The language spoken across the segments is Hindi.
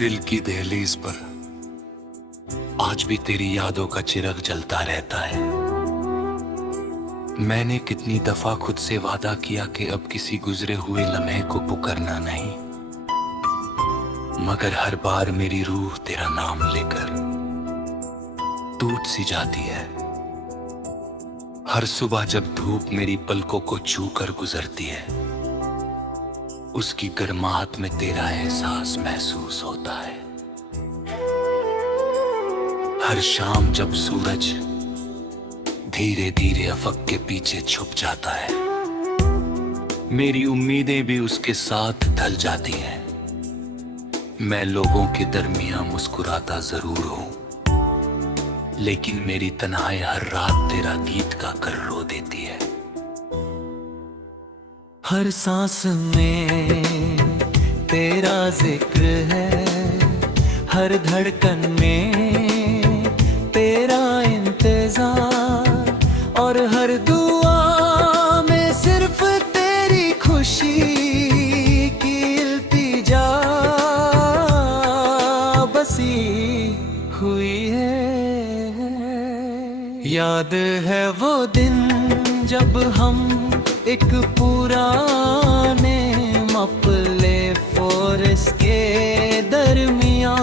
दिल की दहलीज पर आज भी तेरी यादों का चिराग जलता रहता है। मैंने कितनी दफा खुद से वादा किया कि अब किसी गुजरे हुए लम्हे को पुकारना नहीं, मगर हर बार मेरी रूह तेरा नाम लेकर टूट सी जाती है। हर सुबह जब धूप मेरी पलकों को छू कर गुजरती है, उसकी गर्माहट में तेरा एहसास महसूस होता है। हर शाम जब सूरज धीरे धीरे अफक के पीछे छुप जाता है, मेरी उम्मीदें भी उसके साथ ढल जाती हैं। मैं लोगों के दरमियां मुस्कुराता जरूर हूं, लेकिन मेरी तन्हाई हर रात तेरा गीत का कर रो देती है। हर सांस में तेरा जिक्र है, हर धड़कन में तेरा इंतजार, और हर दुआ में सिर्फ तेरी खुशी की इल्तिजा बसी हुई है। याद है वो दिन जब हम एक पुराने मपले फॉरेस्ट के दरमियां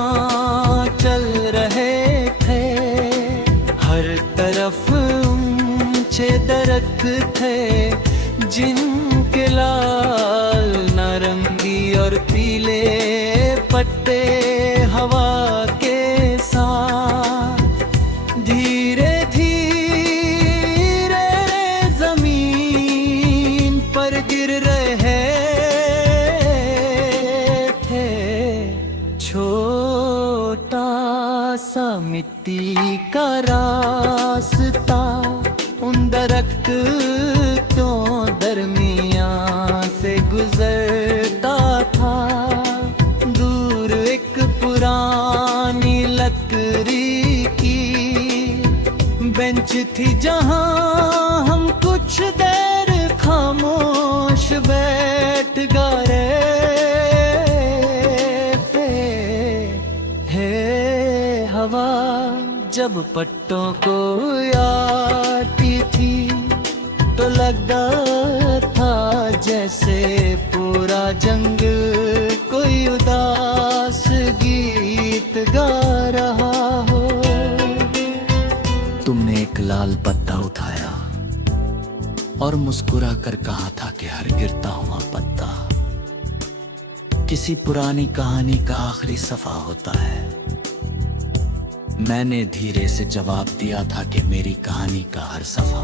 चल रहे थे। हर तरफ ऊंचे दरख्त थे, जिनके लाल नारंगी और पीले पत्ते हवा के साथ धीरे धीरे जमीन पर गिर रहे थे। छोटा सा मिट्टी का रास्ता उन दरख्तों दरमियां से गुजरता था। दूर एक पुरानी लकड़ी की बेंच थी, जहां हम कुछ देर खामोश बैठ गए थे। हे हवा जब पट्टों को आती थी, तो लगता था जैसे पूरा जंग कोई उदास गीत गा रहा हो। तुमने एक लाल पत्ता उठाया और मुस्कुरा कर कहा था कि हर गिरता हुआ पत्ता किसी पुरानी कहानी का आखिरी सफा होता है। मैंने धीरे से जवाब दिया था कि मेरी कहानी का हर सफा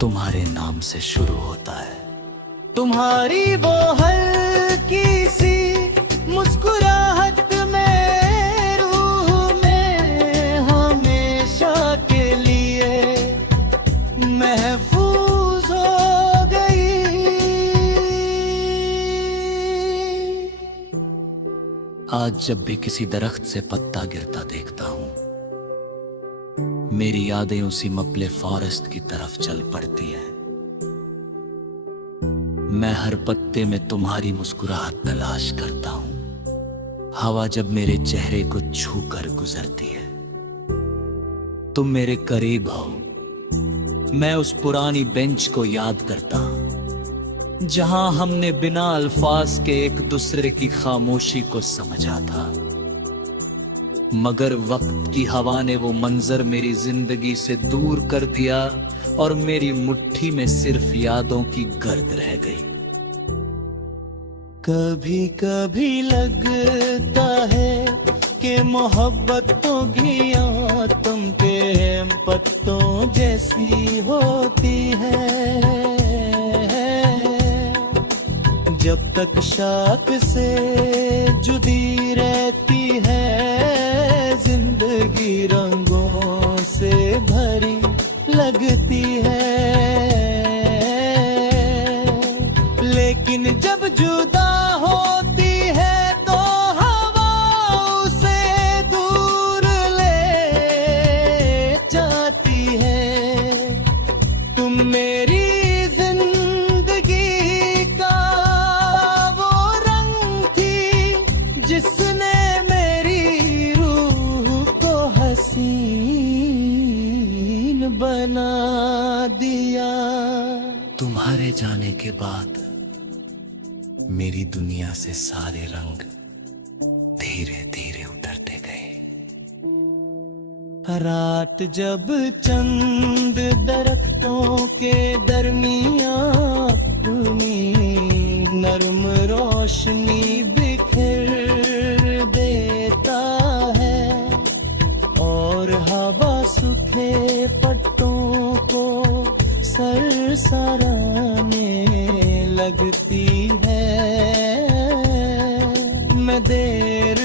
तुम्हारे नाम से शुरू होता है। तुम्हारी वो हल्की सी मुस्कुराहट में रूह में हमेशा के लिए महफूज हो गई। आज जब भी किसी दरख्त से पत्ता गिरता देखता हूं, मेरी यादें उसी मपले फॉरेस्ट की तरफ चल पड़ती हैं। मैं हर पत्ते में तुम्हारी मुस्कुराहट तलाश करता हूं। हवा जब मेरे चेहरे को छू कर गुजरती है, तुम मेरे करीब हो। मैं उस पुरानी बेंच को याद करता हूं, जहां हमने बिना अल्फाज के एक दूसरे की खामोशी को समझा था। मगर वक्त की हवा ने वो मंजर मेरी जिंदगी से दूर कर दिया, और मेरी मुट्ठी में सिर्फ यादों की गर्द रह गई। कभी कभी लगता है कि मोहब्बतों की तुम के पत्तों जैसी होती है। जब तक शाख से जुदी रहती है, जिंदगी रंगों से भरी लगती है। लेकिन जब जुदा होती है तो हवा उसे दूर ले जाती है। तुम मेरी जिंदगी का वो रंग थी जिसने तुम्हारे जाने के बाद मेरी दुनिया से सारे रंग धीरे धीरे उतरते गए। रात जब चंद दरख्तों के दरमियां अपनी नर्म रोशनी बिखेर देता है और हवा सूखे पत्तों को सरसराने लगती है। मैं देर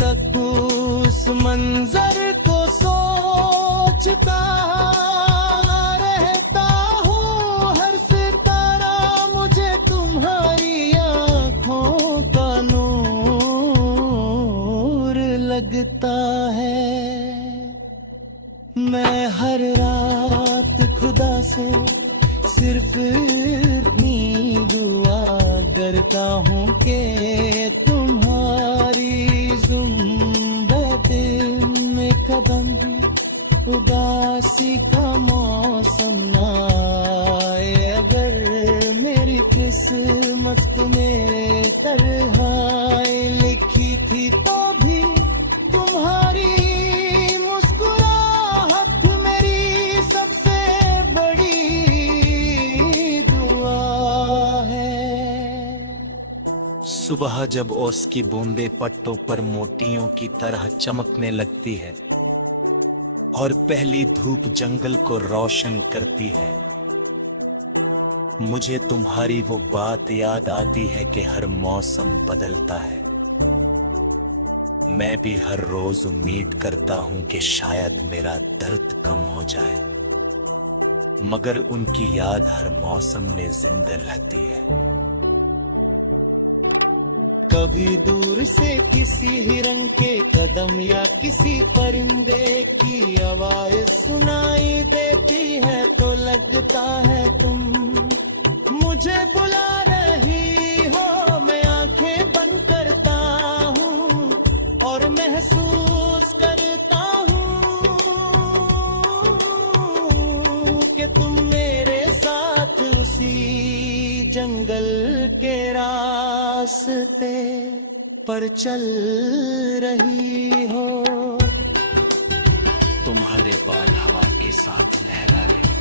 तक उस मंजर को सोचता रहता हूँ। हर सितारा मुझे तुम्हारी आँखों का नूर लगता है। मैं हर रात खुदा से सिर्फ इतनी दुआ करता हूँ कि तुम्हारी ज़ुम्बत में कदम उदासी का मौसम ना आए। अगर मेरी किस्मत मेरे तरह लिखी थी तो भी तुम्हारी मुस्कुराहट मेरी सबसे बड़ी दुआ है। सुबह जब ओस की बूंदें पट्टों पर मोतियों की तरह चमकने लगती है और पहली धूप जंगल को रोशन करती है, मुझे तुम्हारी वो बात याद आती है कि हर मौसम बदलता है। मैं भी हर रोज उम्मीद करता हूं कि शायद मेरा दर्द कम हो जाए, मगर उनकी याद हर मौसम में जिंदा रहती है। कभी दूर से किसी हिरन के कदम या किसी परिंदे की आवाज़ सुनाई देती है तो लगता है तुम मुझे बुला रही हो। मैं आंखें बंद करता हूँ और महसूस करता हूँ कि तुम मेरे साथ उसी जंगल के रास्ते पर चल रही हो। तुम्हारे बाल हवा के साथ लहरा रहे